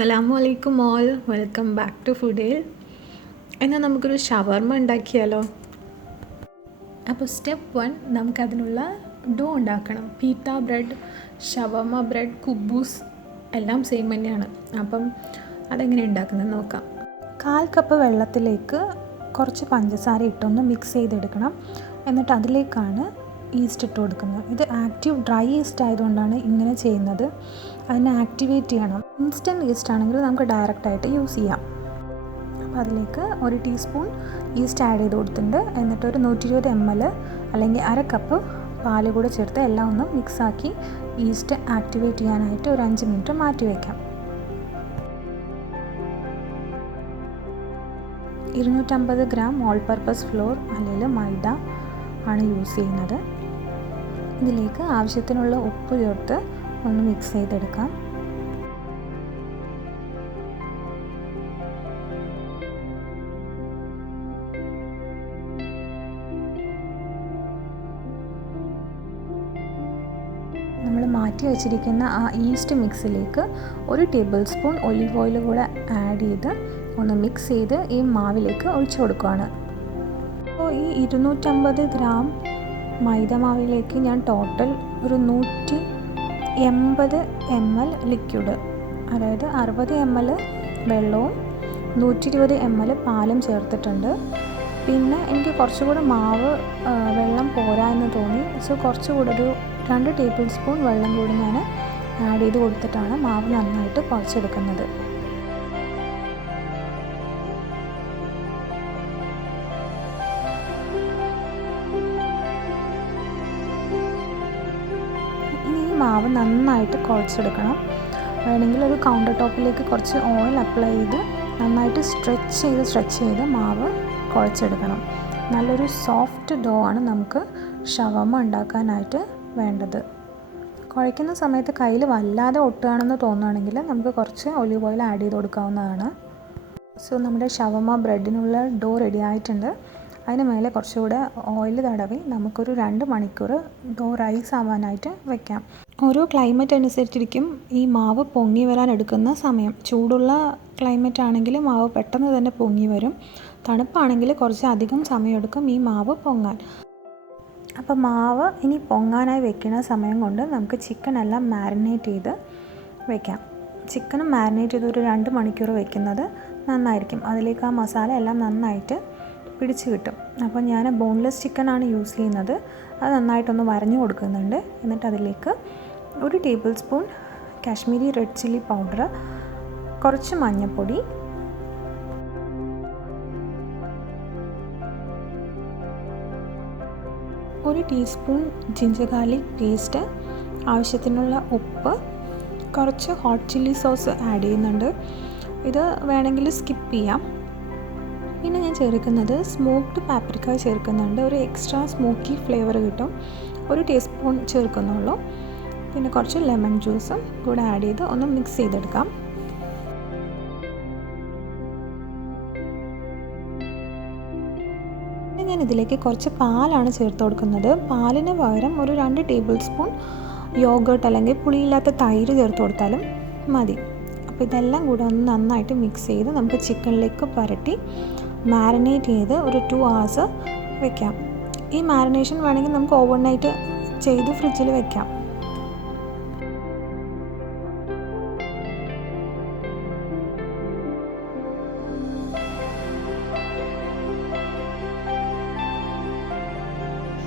അസ്സലാമു അലൈക്കും all, welcome back to ഫുഡേൽ. എന്നാൽ നമുക്കൊരു ഷവർമ ഉണ്ടാക്കിയാലോ? അപ്പോൾ സ്റ്റെപ്പ് 1, നമുക്കതിനുള്ള ഡോ ഉണ്ടാക്കണം. പീറ്റ ബ്രെഡ്, ഷവർമ ബ്രെഡ്, കുബൂസ് എല്ലാം സെയിം തന്നെയാണ്. അപ്പം അതെങ്ങനെ ഉണ്ടാക്കുന്നത് നോക്കാം. 1/4 കപ്പ് വെള്ളത്തിലേക്ക് കുറച്ച് പഞ്ചസാര ഇട്ടൊന്ന് മിക്സ് ചെയ്തെടുക്കണം. എന്നിട്ട് അതിലേക്കാണ് ഈസ്റ്റ് ഇട്ട് കൊടുക്കുന്നത്. ഇത് ആക്റ്റീവ് ഡ്രൈ ഈസ്റ്റ് ആയതുകൊണ്ടാണ് ഇങ്ങനെ ചെയ്യുന്നത്. അതിനെ ആക്ടിവേറ്റ് ചെയ്യണം. ഇൻസ്റ്റൻറ്റ് ഈസ്റ്റ് ആണെങ്കിൽ നമുക്ക് ഡയറക്റ്റായിട്ട് യൂസ് ചെയ്യാം. അപ്പോൾ അതിലേക്ക് 1 ടീസ്പൂൺ ഈസ്റ്റ് ആഡ് ചെയ്ത് കൊടുത്തിട്ടുണ്ട്. എന്നിട്ട് ഒരു 120 ml അല്ലെങ്കിൽ 1/2 കപ്പ് പാൽ കൂടെ ചേർത്ത് എല്ലാം ഒന്ന് മിക്സാക്കി ഈസ്റ്റ് ആക്ടിവേറ്റ് ചെയ്യാനായിട്ട് ഒരു 5 മിനിറ്റ് മാറ്റി വയ്ക്കാം. 250 ഗ്രാം ഓൾ പർപ്പസ് ഫ്ലോർ അല്ലെങ്കിൽ മൈദ ആണ് യൂസ് ചെയ്യുന്നത്. ഇതിലേക്ക് ആവശ്യത്തിനുള്ള ഉപ്പ് ചേർത്ത് ഒന്ന് മിക്സ് ചെയ്തെടുക്കാം. നമ്മൾ മാറ്റി വെച്ചിരിക്കുന്ന ആ ഈസ്റ്റ് മിക്സിലേക്ക് 1 ടേബിൾ സ്പൂൺ ഒലിവ് ഓയിൽ കൂടെ ആഡ് ചെയ്ത് ഒന്ന് മിക്സ് ചെയ്ത് ഈ മാവിലേക്ക് ഒഴിച്ചു കൊടുക്കുകയാണ്. അപ്പോൾ ഈ 250 ഗ്രാം മൈദ മാവിലേക്ക് ഞാൻ ടോട്ടൽ ഒരു 180 ml ലിക്വിഡ്, അതായത് 60 ml വെള്ളവും 120 ml പാലും ചേർത്തിട്ടുണ്ട്. പിന്നെ എനിക്ക് കുറച്ചുകൂടെ മാവ് വെള്ളം പോരാ എന്ന് തോന്നി. സോ കുറച്ചുകൂടെ ഒരു 2 ടേബിൾ സ്പൂൺ വെള്ളം കൂടി ഞാൻ ആഡ് ചെയ്ത് കൊടുത്തിട്ടാണ് മാവ് നന്നായിട്ട് കുഴച്ചെടുക്കുന്നത്. ഇനി ഈ മാവ് നന്നായിട്ട് കുഴച്ചെടുക്കണം. വേണമെങ്കിൽ ഒരു കൗണ്ടർ ടോപ്പിലേക്ക് കുറച്ച് ഓയിൽ അപ്ലൈ ചെയ്ത് നന്നായിട്ട് സ്ട്രെച്ച് ചെയ്ത് മാവ് കുഴച്ചെടുക്കണം. നല്ലൊരു സോഫ്റ്റ് ഡോ ആണ് നമുക്ക് ഷവർമ ഉണ്ടാക്കാനായിട്ട് വേണ്ടത്. കുഴയ്ക്കുന്ന സമയത്ത് കയ്യിൽ വല്ലാതെ ഒട്ടുകയാണെന്ന് തോന്നുകയാണെങ്കിൽ നമുക്ക് കുറച്ച് ഒലിവ് ഓയിൽ ആഡ് ചെയ്ത് കൊടുക്കാവുന്നതാണ്. സോ നമ്മുടെ ഷവർമ ബ്രെഡിനുള്ള ഡോ റെഡി ആയിട്ടുണ്ട്. അതിന് മേലെ കുറച്ചുകൂടെ ഓയിൽ തടവി നമുക്കൊരു 2 മണിക്കൂർ ഡോ റൈസ് ആവാനായിട്ട് വെക്കാം. ഓരോ ക്ലൈമറ്റ് അനുസരിച്ചിരിക്കും ഈ മാവ് പൊങ്ങി വരാൻ എടുക്കുന്ന സമയം. ചൂടുള്ള ക്ലൈമറ്റ് ആണെങ്കിൽ മാവ് പെട്ടെന്ന് തന്നെ പൊങ്ങി വരും. തണുപ്പാണെങ്കിൽ കുറച്ച് അധികം സമയമെടുക്കും ഈ മാവ് പൊങ്ങാൻ. അപ്പോൾ മാവ് ഇനി പൊങ്ങാനായി വെക്കുന്ന സമയം കൊണ്ട് നമുക്ക് ചിക്കൻ എല്ലാം മാരിനേറ്റ് ചെയ്ത് വെക്കാം. ചിക്കനും മാരിനേറ്റ് ചെയ്ത് ഒരു 2 മണിക്കൂർ വെക്കുന്നത് നന്നായിരിക്കും. അതിലേക്ക് ആ മസാല എല്ലാം നന്നായിട്ട് പിടിച്ച് കിട്ടും. അപ്പോൾ ഞാൻ ബോൺലെസ് ചിക്കനാണ് യൂസ് ചെയ്യുന്നത്. അത് നന്നായിട്ടൊന്ന് വരഞ്ഞു കൊടുക്കുന്നുണ്ട്. എന്നിട്ട് അതിലേക്ക് 1 table spoon Kashmiri red chilli powder, കുറച്ച് മഞ്ഞൾപ്പൊടി, ഒരു ടീസ്പൂൺ ജിഞ്ചർ ഗാർലിക് പേസ്റ്റ്, ആവശ്യത്തിനുള്ള ഉപ്പ്, കുറച്ച് ഹോട്ട് ചില്ലി സോസ് ആഡ് ചെയ്യുന്നുണ്ട്. ഇത് വേണമെങ്കിൽ സ്കിപ്പ് ചെയ്യാം. പിന്നെ ഞാൻ ചേർക്കുന്നത് സ്മോക്ക്ഡ് പാപ്രിക്ക ചേർക്കുന്നുണ്ട്. ഒരു എക്സ്ട്രാ സ്മോക്കി ഫ്ലേവർ കിട്ടും. 1 ടീസ്പൂൺ ചേർക്കുന്നുള്ളൂ. പിന്നെ കുറച്ച് ലെമൺ ജ്യൂസും കൂടെ ആഡ് ചെയ്ത് ഒന്ന് മിക്സ് ചെയ്തെടുക്കാം. പിന്നെ ഞാൻ ഇതിലേക്ക് കുറച്ച് പാലാണ് ചേർത്ത് കൊടുക്കുന്നത്. പാലിന് പകരം ഒരു 2 ടേബിൾ സ്പൂൺ യോഗേർട്ട് അല്ലെങ്കിൽ പുളിയില്ലാത്ത തൈര് ചേർത്ത് കൊടുത്താലും മതി. അപ്പോൾ ഇതെല്ലാം കൂടെ ഒന്ന് നന്നായിട്ട് മിക്സ് ചെയ്ത് നമുക്ക് ചിക്കനിലേക്ക് പുരട്ടി മാരിനേറ്റ് ചെയ്ത് ഒരു 2 hours വെക്കാം. ഈ മാരിനേഷൻ വേണമെങ്കിൽ നമുക്ക് ഓവർനൈറ്റ് ചെയ്ത് ഫ്രിഡ്ജിൽ വെക്കാം.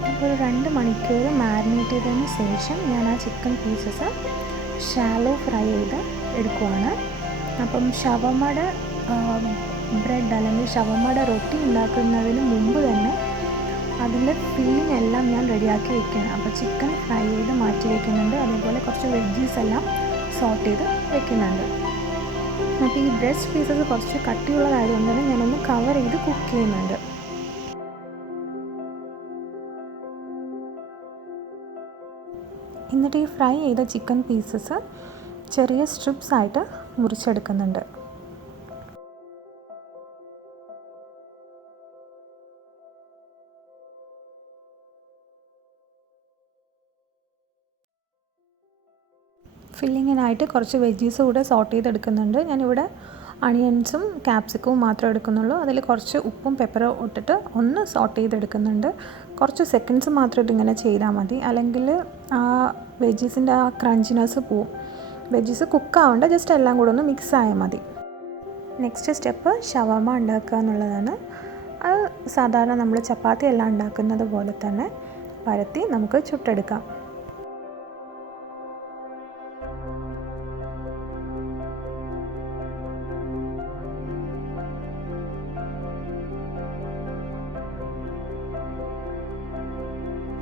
അപ്പോൾ ഒരു 2 മണിക്കൂർ മാരിനേറ്റ് ചെയ്തതിന് ശേഷം ഞാൻ ആ ചിക്കൻ പീസസ് ഷാലോ ഫ്രൈ ചെയ്ത് എടുക്കുവാണ്. അപ്പം ഷവർമയുടെ ബ്രെഡ് അല്ലെങ്കിൽ ഷവർമയുടെ റൊട്ടി ഉണ്ടാക്കുന്നതിന് മുമ്പ് തന്നെ അതിൻ്റെ ഫില്ലിംഗ് എല്ലാം ഞാൻ റെഡിയാക്കി വെക്കുകയാണ്. അപ്പോൾ ചിക്കൻ ഫ്രൈ ചെയ്ത് മാറ്റി വയ്ക്കുന്നുണ്ട്. അതേപോലെ കുറച്ച് വെജീസ് എല്ലാം സോട്ട് ചെയ്ത് വെക്കുന്നുണ്ട്. അപ്പോൾ ഈ ബ്രെസ്റ്റ് പീസസ് കുറച്ച് കട്ടിയുള്ളതായതുകൊണ്ട് തന്നെ ഞാനൊന്ന് കവർ ചെയ്ത് കുക്ക് ചെയ്യുന്നുണ്ട്. എന്നിട്ട് ഈ ഫ്രൈ ചെയ്ത ചിക്കൻ പീസസ് ചെറിയ സ്ട്രിപ്സ് ആയിട്ട് മുറിച്ചെടുക്കുന്നുണ്ട്. ഫില്ലിങ്ങിനായിട്ട് കുറച്ച് വെജീസ് കൂടെ സോട്ട് ചെയ്തെടുക്കുന്നുണ്ട്. ഞാനിവിടെ അണിയൻസും ക്യാപ്സിക്കവും മാത്രമേ എടുക്കുന്നുള്ളൂ. അതിൽ കുറച്ച് ഉപ്പും പെപ്പറും ഇട്ടിട്ട് ഒന്ന് സോട്ട് ചെയ്തെടുക്കുന്നുണ്ട്. കുറച്ച് സെക്കൻഡ്സ് മാത്രം ഇതിങ്ങനെ ചെയ്താൽ മതി, അല്ലെങ്കിൽ ആ വെജീസിൻ്റെ ആ ക്രഞ്ചിനെസ് പോവും. വെജീസ് കുക്കാവണ്ട, ജസ്റ്റ് എല്ലാം കൂടെ ഒന്ന് മിക്സ് ആയാൽ മതി. നെക്സ്റ്റ് സ്റ്റെപ്പ് ഷവർമ ഉണ്ടാക്കുക എന്നുള്ളതാണ്. അത് സാധാരണ നമ്മൾ ചപ്പാത്തി എല്ലാം ഉണ്ടാക്കുന്നത് പോലെ തന്നെ പരത്തി നമുക്ക് ചുട്ടെടുക്കാം.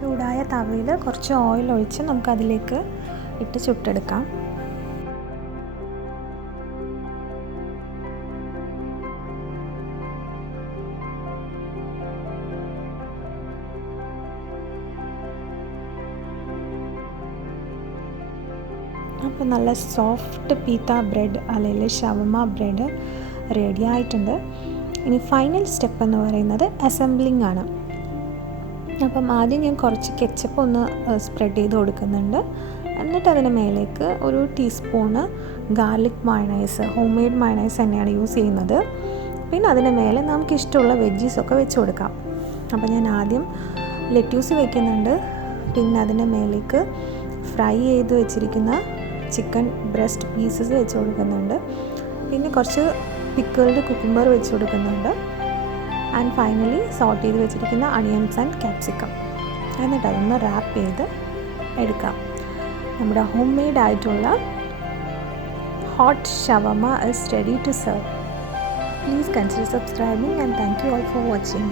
ചൂടായ തവയിൽ കുറച്ച് ഓയിൽ ഒഴിച്ച് നമുക്കതിലേക്ക് ഇട്ട് ചുട്ടെടുക്കാം. അപ്പോൾ നല്ല സോഫ്റ്റ് പീത്ത ബ്രെഡ് അല്ലെങ്കിൽ ഷവർമ ബ്രെഡ് റെഡി ആയിട്ടുണ്ട്. ഇനി ഫൈനൽ സ്റ്റെപ്പ് എന്ന് പറയുന്നത് അസംബ്ലിംഗ് ആണ്. അപ്പം ആദ്യം ഞാൻ കുറച്ച് കെച്ചപ്പ് ഒന്ന് സ്പ്രെഡ് ചെയ്ത് കൊടുക്കുന്നുണ്ട്. എന്നിട്ട് അതിന് മേലേക്ക് ഒരു teaspoon garlic mayonnaise, home made mayonnaise തന്നെയാണ് യൂസ് ചെയ്യുന്നത്. പിന്നെ അതിന് മേലെ നമുക്ക് ഇഷ്ടമുള്ള വെജീസൊക്കെ വെച്ച് കൊടുക്കാം. അപ്പോൾ ഞാൻ ആദ്യം ലെറ്റ്യൂസ് വയ്ക്കുന്നുണ്ട്. പിന്നെ അതിന് മേലേക്ക് ഫ്രൈ ചെയ്ത് വെച്ചിരിക്കുന്ന ചിക്കൻ ബ്രസ്റ്റ് പീസസ് വെച്ച് കൊടുക്കുന്നുണ്ട്. പിന്നെ കുറച്ച് പിക്കിൾഡ് കുക്കുംബർ വെച്ച് കൊടുക്കുന്നുണ്ട്. ആൻഡ് ഫൈനലി സോട്ട് ചെയ്ത് വെച്ചിരിക്കുന്ന അണിയൻസ് ആൻഡ് ക്യാപ്സിക്കം. എന്നിട്ട് അതൊന്ന് റാപ്പ് ചെയ്ത് എടുക്കാം. നമ്മുടെ ഹോം മെയ്ഡ് ആയിട്ടുള്ള hot shawarma is ready to serve. Please consider subscribing and thank you all for watching.